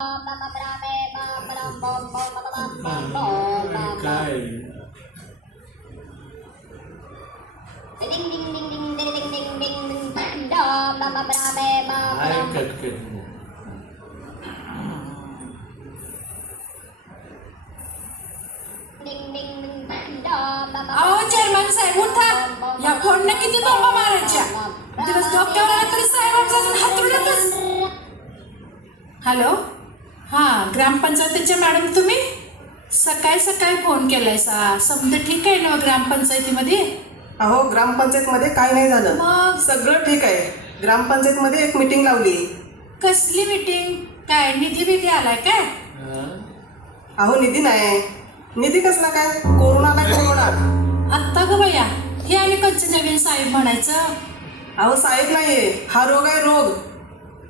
काय काय कटकट अहो चेअरमॅन साहेब उठा. या फोनने किती बोंबा मारायच्या. दिवस डोक्यावर आला तरी साहेबांचा अजून हातरुड्यातच. हॅलो, हां, ग्रामपंचायतीच्या मॅडम तुम्ही? सकाळी सकाळी फोन केलाय सा. समजा ठीक आहे ना ग्रामपंचायतीमध्ये? अहो, ग्रामपंचायतमध्ये काय नाही झालं, मग सगळं ठीक आहे. ग्रामपंचायतमध्ये एक मीटिंग लावली. कसली मीटिंग? काय निधी बिधी आलाय काय? अहो, निधी नाही. निधी कसला काय? कोरोना काय कोरोना. आत्ता ग बया, हे आणि कच्चं नवीन साहेब म्हणायचं. अहो, साहेब नाहीये, हा रोग आहे, रोग.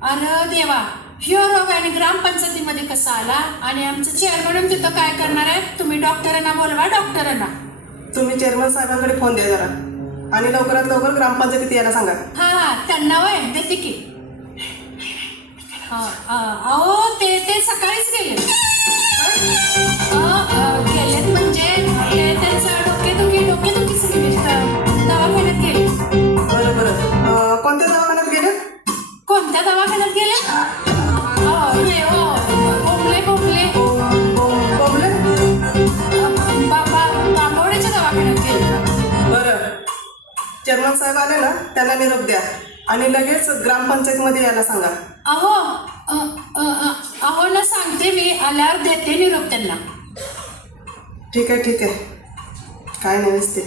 अरे देवा, ह्यो रोग आणि ग्रामपंचायतीमध्ये कसा आला? आणि आमचं चेअरमन तिथं काय करणार आहे? तुम्ही डॉक्टरांना बोलवा, डॉक्टरांना. तुम्ही चेअरमन साहेबांकडे फोन द्या जरा आणि लवकरात लवकर ग्रामपंचायतीत यायला सांगा. हा, त्यांना वय देते की. अहो ते सकाळीच गेले. गेलेत म्हणजे त्यांचं डोकेदुखी सगळी दवाखान्यात गेले. बरं बरं, कोणत्या दवाखान्यात गेले? कोणत्या दवाखान्यात गेले? बोंबले बोंबले बांबवड्याच्या दवाखान्यात गेले. बरं, चेअरमन साहेब आले ना, त्यांना निरोप द्या आणि लगेच ग्रामपंचायतमध्ये यायला सांगा. अहो ना सांगते मी, आल्यावर देते निरोप त्यांना. ठीक आहे, काय नाही नसते.